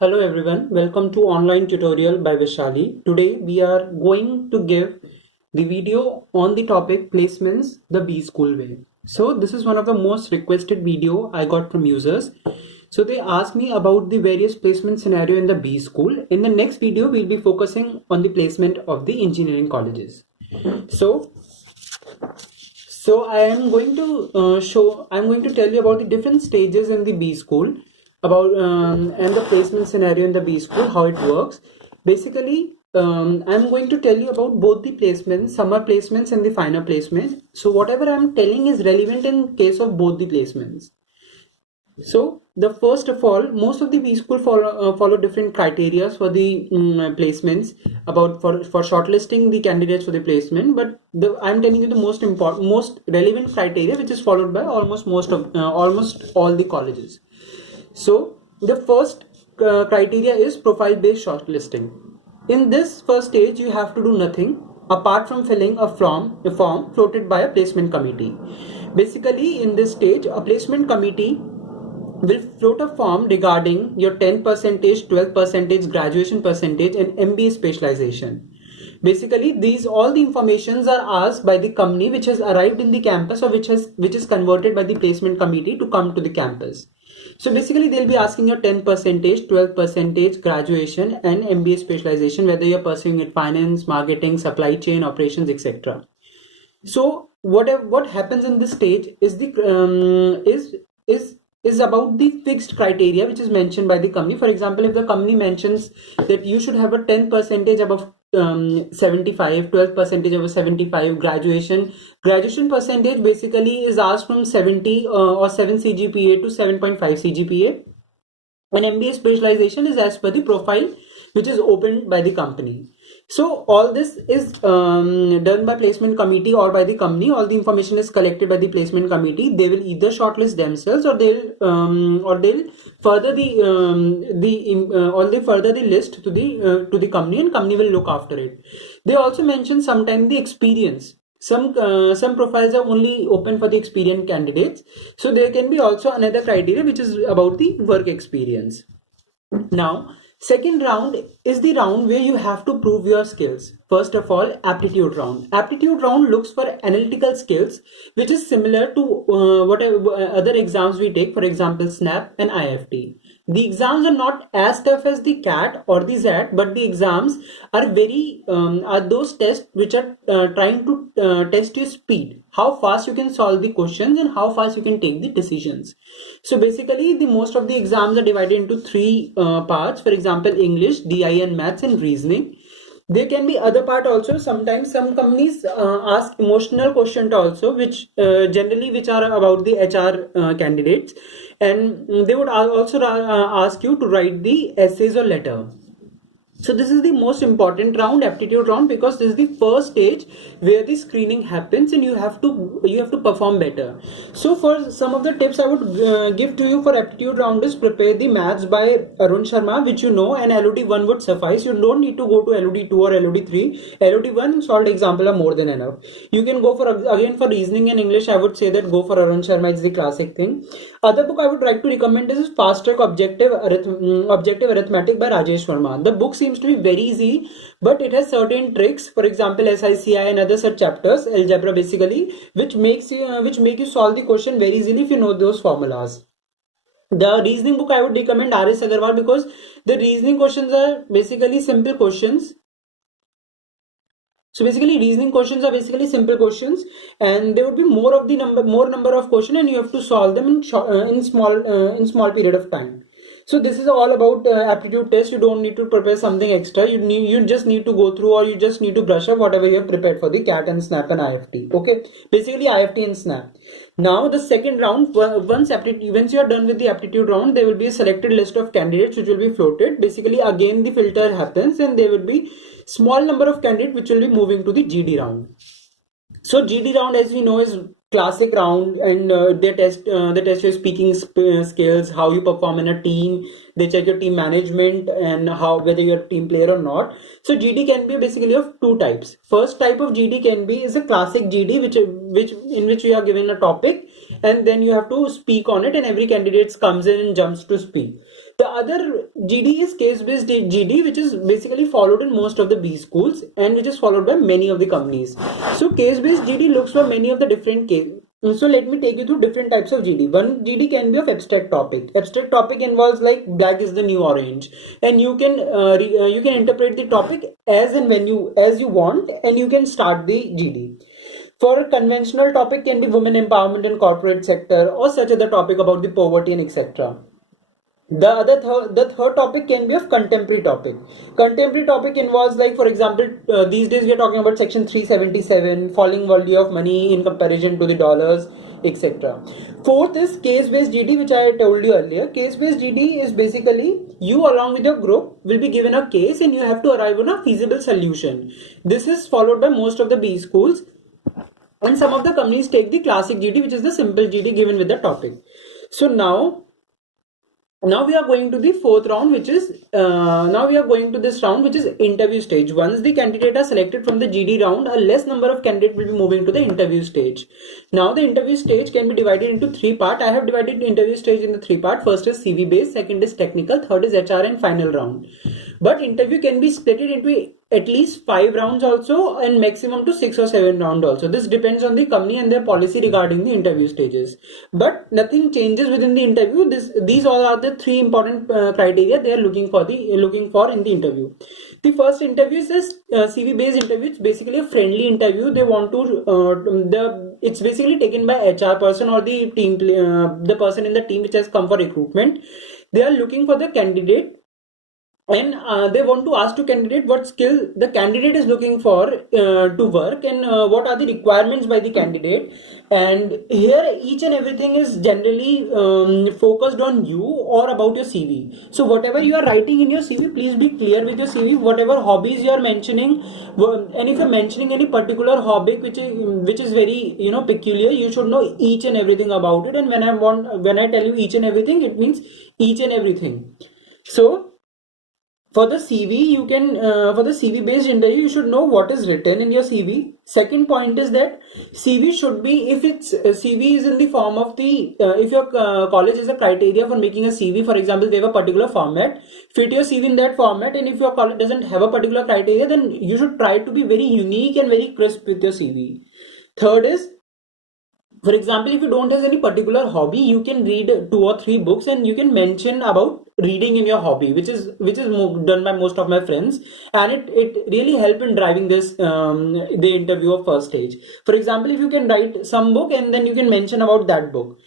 Hello everyone, welcome to online tutorial by Vishali. Today we are going to give the video on the topic placements the B school way. So this is one of the most requested video I got from users. So they asked me about the various placement scenario in the B school. In the next video we'll be focusing on the placement of the engineering colleges. So I am going to I'm going to tell you about the different stages in the B school, about and the placement scenario in the B school, how it works. Basically, I'm going to tell you about both the placements, summer placements and the final placement. So whatever I'm telling is relevant in case of both the placements. So the first of all, most of the B school follow different criteria for the placements about for shortlisting the candidates for the placement. But I'm telling you the most relevant criteria which is followed by almost all the colleges. So the first criteria is profile-based shortlisting. In this first stage, you have to do nothing apart from filling a form floated by a placement committee. Basically, in this stage, a placement committee will float a form regarding your 10%, 12% graduation percentage and MBA specialization. Basically, all the informations are asked by the company which has arrived in the campus or which is converted by the placement committee to come to the campus. So basically, they'll be asking your 10%, 12% graduation and MBA specialization, whether you're pursuing it finance, marketing, supply chain, operations, etc. So what happens in this stage is is about the fixed criteria which is mentioned by the company. For example, if the company mentions that you should have a 10% above 75, 12% over 75 graduation percentage basically is asked from 70 or 7 CGPA to 7.5 CGPA, and MBA specialization is as per the profile which is opened by the company. So all this is done by placement committee or by the company. All the information is collected by the placement committee. They will either shortlist themselves or they'll further the list to the company, and company will look after it. They also mention sometimes the experience. Some profiles are only open for the experienced candidates. So there can be also another criteria which is about the work experience. Now, second round is the round where you have to prove your skills. First of all, aptitude round. Aptitude round looks for analytical skills, which is similar to whatever other exams we take, for example, SNAP and IFT. The exams are not as tough as the CAT or the XAT, but the exams are are those tests which are trying to test your speed, how fast you can solve the questions and how fast you can take the decisions. So basically, the most of the exams are divided into three parts. For example, English, DIN, maths, and reasoning. There can be other part also. Sometimes some companies ask emotional questions also, which generally which are about the HR candidates, and they would also ask you to write the essays or letter. So this is the most important round, aptitude round, because this is the first stage where the screening happens and you have to perform better. So for some of the tips I would give to you for aptitude round is prepare the maths by Arun Sharma, which you know, and LOD 1 would suffice. You don't need to go to LOD 2 or LOD 3. LOD 1 solved example are more than enough. You can go for, again, for reasoning and English, I would say that go for Arun Sharma. It's the classic thing. Other book I would like to recommend is Fast Track Objective Arithmetic by Rajesh Verma. The book seems to be very easy, but it has certain tricks. For example, SICI and other such chapters, algebra basically, which make you solve the question very easily if you know those formulas. The reasoning book I would recommend R.S. Agarwal, because the reasoning questions are basically simple questions. So basically, reasoning questions are basically simple questions, and there would be more number of questions, and you have to solve them in small period of time. So this is all about aptitude test. You don't need to prepare something extra. You just need to go through, or you just need to brush up whatever you have prepared for the CAT and SNAP and IFT. Okay, basically IFT and SNAP. Now the second round, once you are done with the aptitude round, there will be a selected list of candidates which will be floated. Basically, again the filter happens, and there will be small number of candidates which will be moving to the GD round. So GD round, as we know, is classic round, and they test your speaking skills, how you perform in a team. They check your team management and whether you're a team player or not. So GD can be basically of two types. First type of GD is a classic GD, which in which we are given a topic and then you have to speak on it, and every candidate comes in and jumps to speak. The other GD is case-based GD, which is basically followed in most of the B schools and which is followed by many of the companies. So case-based GD looks for many of the different cases. So let me take you through different types of GD. One GD can be of abstract topic. Abstract topic involves like black is the new orange, and you can interpret the topic as and when you want, and you can start the GD. For a conventional topic can be women empowerment in corporate sector or such other topic about the poverty and etc. The third topic can be of contemporary topic. Contemporary topic involves like, for example, these days we are talking about section 377, falling value of money in comparison to the dollars, etc. Fourth is case-based GD, which I told you earlier. Case-based GD is basically you along with your group will be given a case and you have to arrive on a feasible solution. This is followed by most of the B schools, and some of the companies take the classic GD, which is the simple GD given with the topic. So now we are going to the fourth round, which is this round, which is interview stage. Once the candidate are selected from the GD round, a less number of candidates will be moving to the interview stage. Now the interview stage can be divided into three parts. I have divided the interview stage into three parts. First is CV based, second is technical, third is HR, and final round. But interview can be split into at least 5 rounds also, and maximum to 6 or 7 rounds also. This depends on the company and their policy regarding the interview stages. But nothing changes within the interview. These all are the 3 important criteria they are looking for in the interview. The first interview is CV based interview. It's basically a friendly interview. They want to it's basically taken by HR person or the team, the person in the team which has come for recruitment. They are looking for the candidate, and they want to ask to candidate what skill the candidate is looking for to work, and what are the requirements by the candidate. And here each and everything is generally focused on you or about your CV. So whatever you are writing in your CV, please be clear with your CV. Whatever hobbies you are mentioning, and if you are mentioning any particular hobby which is very peculiar, you should know each and everything about it. And when I tell you each and everything, it means each and everything. So for the CV, for the CV based interview, you should know what is written in your CV. Second point is that CV should be, if it's CV is in the form of the, if your college has a criteria for making a CV, for example, they have a particular format, fit your CV in that format. And if your college doesn't have a particular criteria, then you should try to be very unique and very crisp with your CV. Third is, for example, if you don't have any particular hobby, you can read 2 or 3 books and you can mention about reading in your hobby, which is done by most of my friends, and it really help in driving this the interview of first stage. For example, if you can write some book and then you can mention about that book.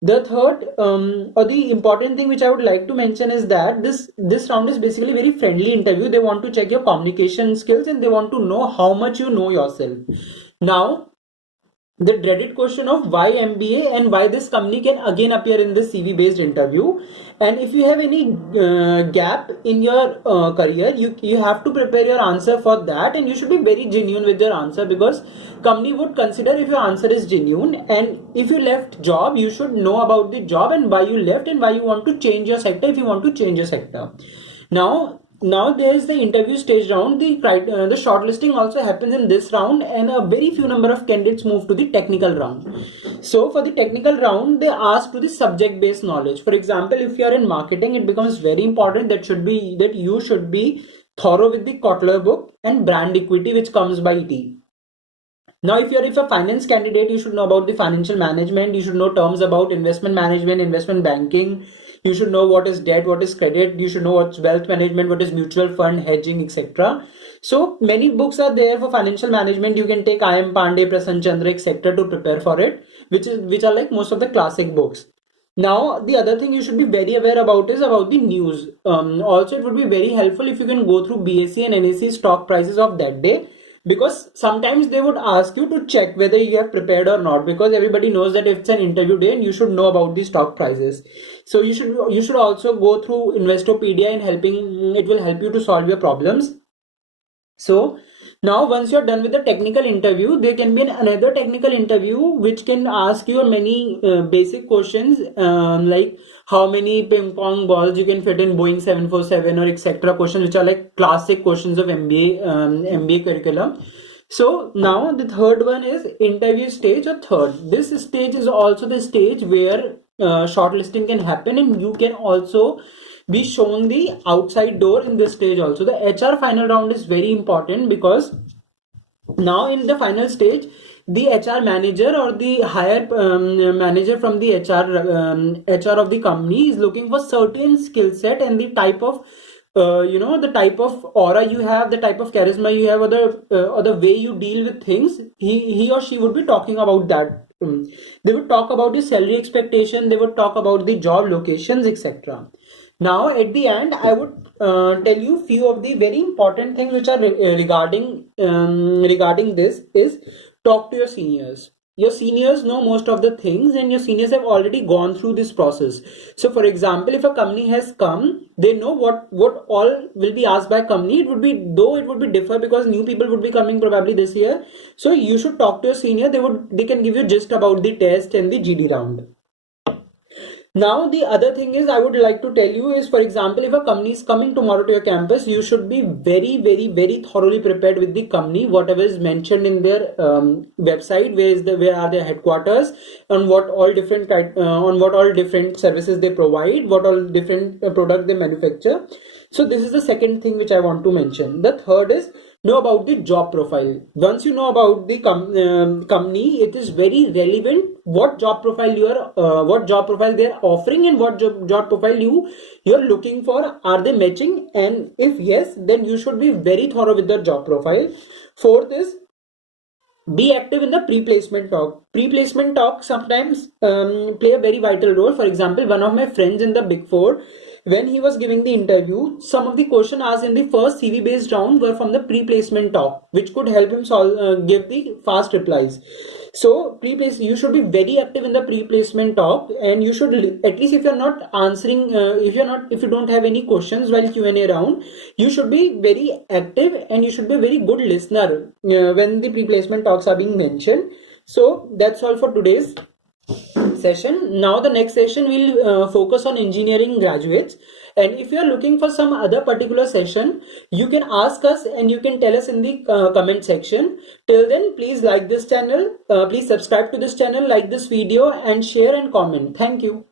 The third or the important thing which I would like to mention is that this round is basically very friendly interview. They want to check your communication skills and they want to know how much you know yourself. Now the dreaded question of why MBA and why this company can again appear in the CV based interview. And if you have any gap in your career, you have to prepare your answer for that, and you should be very genuine with your answer, because company would consider if your answer is genuine. And if you left job, you should know about the job and why you left and why you want to change your sector if you want to change your sector. Now there is the interview stage round. The shortlisting also happens in this round, and a very few number of candidates move to the technical round. So for the technical round, they ask to the subject based knowledge. For example, if you are in marketing, it becomes very important that you should be thorough with the Kotler book and brand equity, which comes by ET. Now, if you're a finance candidate, you should know about the financial management. You should know terms about investment management, investment banking. You should know what is debt, what is credit. You should know what's wealth management, what is mutual fund, hedging, etc. So many books are there for financial management. You can take I.M. Pandey, Prasanna Chandra, etc. to prepare for it, which are like most of the classic books. Now, the other thing you should be very aware about is about the news. Also, it would be very helpful if you can go through BSE and NSE stock prices of that day, because sometimes they would ask you to check whether you have prepared or not, because everybody knows that it's an interview day and you should know about the stock prices. So you should also go through Investopedia, and it will help you to solve your problems. So now once you're done with the technical interview, there can be another technical interview which can ask you many basic questions, like how many ping pong balls you can fit in Boeing 747 or etc. questions, which are like classic questions of MBA curriculum. So now the third one is interview stage or third. This stage is also the stage where shortlisting can happen, and you can also be shown the outside door in this stage also. The HR final round is very important because now in the final stage, the HR manager or the higher manager from the HR of the company is looking for certain skill set and the type of the type of aura you have, the type of charisma you have, or the way you deal with things. He or she would be talking about that. They would talk about the salary expectation, they would talk about the job locations, etc. Now at the end, I would tell you few of the very important things which are regarding this is talk to your seniors. Your seniors know most of the things, and your seniors have already gone through this process. So for example, if a company has come, they know what all will be asked by company. It would be differ because new people would be coming probably this year. So you should talk to your senior. They can give you gist about the test and the GD round. Now, the other thing is I would like to tell you is, for example, if a company is coming tomorrow to your campus, you should be very, very, very thoroughly prepared with the company, whatever is mentioned in their website, where are their headquarters, on what all different services they provide, what all different product they manufacture. So this is the second thing which I want to mention. The third is know about the job profile. Once you know about the company, it is very relevant what job profile they are offering, and what job profile you're looking for. Are they matching? And if yes, then you should be very thorough with the job profile. Fourth is be active in the pre-placement talk. Pre-placement talk sometimes play a very vital role. For example, one of my friends in the Big Four, when he was giving the interview, some of the questions asked in the first CV based round were from the pre-placement talk, which could help him give the fast replies. So you should be very active in the pre-placement talk, and you should, at least if you're not answering, if you don't have any questions while Q&A round, you should be very active, and you should be a very good listener when the pre-placement talks are being mentioned. So that's all for today's session. Now the next session will focus on engineering graduates, and if you are looking for some other particular session, you can ask us and you can tell us in the comment section. Till then, please like this channel, please subscribe to this channel, like this video, and share and comment. Thank you.